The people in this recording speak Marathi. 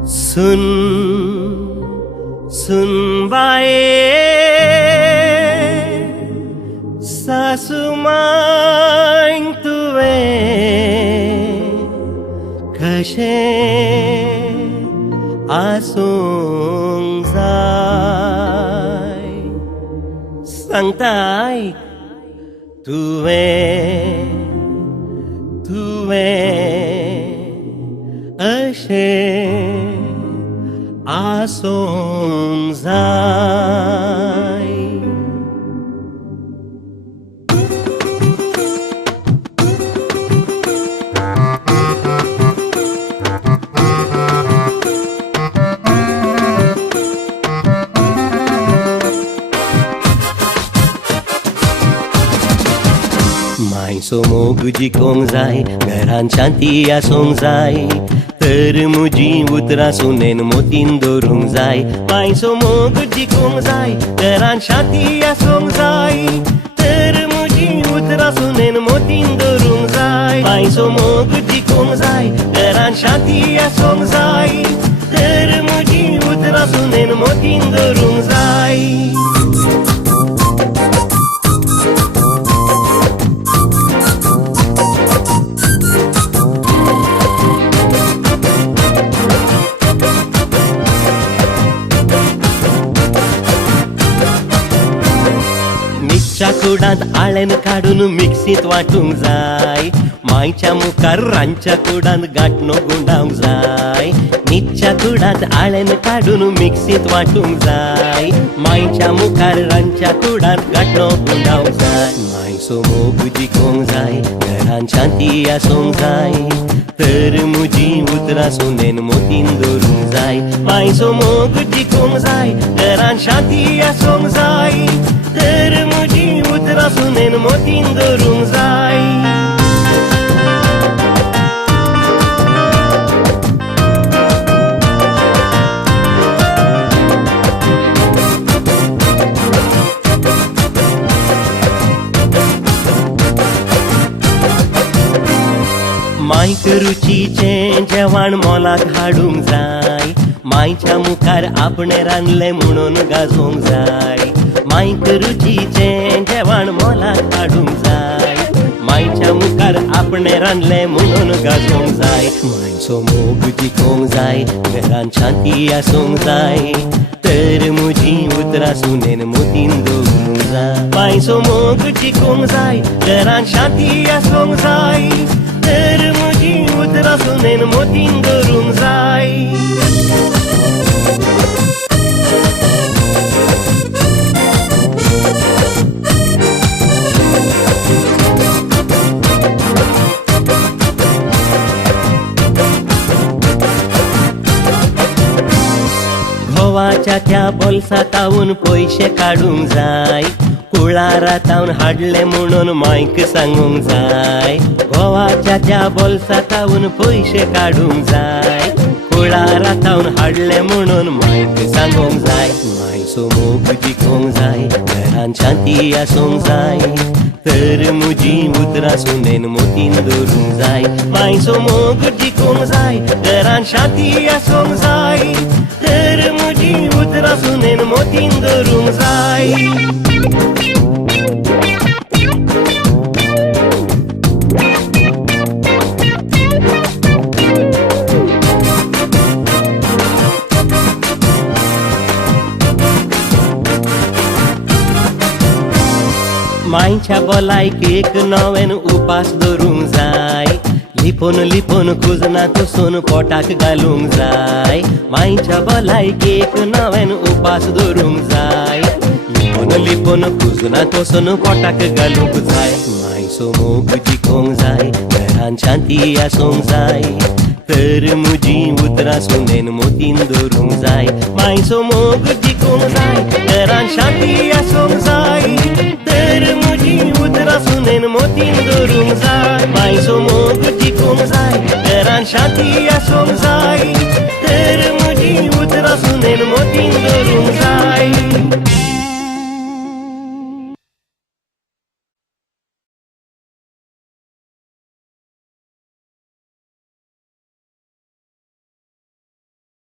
सुन सुन बाये सासूमांक तुवें कशें आसूंक जाय सांगता आयक तुवें अशें आसूंक जाय. मायचो मोग जिखोंक जाय, घरान शांती आसूंक जाय, तर म्हजीं उतरां सुनेन मोतीन दवरूंक जाय. मायचो मोग जिखोंक जाय, घरान शांती आसूंक जाय, तर म्हजीं उतरां सुनेन मोतीन दवरूंक जाय. मायचो मोग जिखोंक जाय, घरान शांती आसूंक जाय, तर म्हजीं उतरां सुनेन मोतीन दवरूंक जाय. च्या कुडांत आळेन काडून मिक्सींत वांटूंक जाय. मायच्या मुखार रांदच्या कुडांत गांठणो गुंडावंक जाय. न्हिदच्या कुडांत आळेन काडून मिक्सींत वांटूंक जाय. मायच्या मुखार रांदच्या कुडांत गांठणो गुंडावंक जाय. मायचो मोग जिखोंक जाय, घरान शांती आसूंक जाय, तर म्हजीं उतरां सुनेन मोतीन दवरूंक जाय. मायचो मोग जिखोंक जाय, घरान शांती आसूंक जाय, तर म्हजीं उतरां सुनेन मोतीन दवरूंक जाय. मायक रुचीचें जेवण मोलाक हाडूंक जाय. मायच्या मुखार आपणें रांदलें म्हणून गाजोवंक जाय. मायक रुचीचें जेवण मोलाक हाडूंक जाय. मायच्या मुखार आपणें रांदलें म्हणून गाजोवंक जाय. मायचो मोग जिखोंक जाय, घरान शांती आसूंक जाय, तर म्हजीं उतरां सुनेन मोतीन दवरूंक जाय. मायचो मोग जिखोंक जाय, घरान शांती आसूंक जाय, तर म्हजीं उतरां सुनेन मोतीन दवरूंक जाय. घोवाच्या त्या बोल्सांतावून पयशे काडूंक जाय. कुळारांतावन हाडले म्हणून मायक सांगूंक जाय. घोवाच्या त्या बोल्सांतावून पयशे काडूंक जाय. कुळारांतावन हाडले म्हणून मायक सांगूंक जाय. मायचो मोग जिखोंक जाय, घरान शांती आसूंक जाय, तर म्हजीं उतरां सुनेन मोतीन दवरूंक जाय. मायचो मोग जिखोंक जाय, घरान शांती आसूंक जाय, तर म्हजीं उतरां सुनेन मोतीन दवरूंक जाय. मायच्या भलायकेक नवेन उपास दवरूंक जाय. लिपोन लिपोन खुजना तसून पोटाक घालूंक जाय. मायच्या भलायकेक नवेन उपास दवरूंक जाय. लिपोन लिपोन खुजना तसून पोटाक घालूंक जाय. मायचो मोग जिखोंक जाय, घरान शांती आसूंक जाय, तर म्हजीं उतरां सुनेन मोतीन दवरूंक जाय. मायचो मोग जिखोंक जाय, घरान शांती आसूंक जाय, तर म्हजीं उतरां सुनेन मोतीन दवरूंक जाय. मायचो मोग जिखोंक जाय, घरान शांती आसूंक जाय.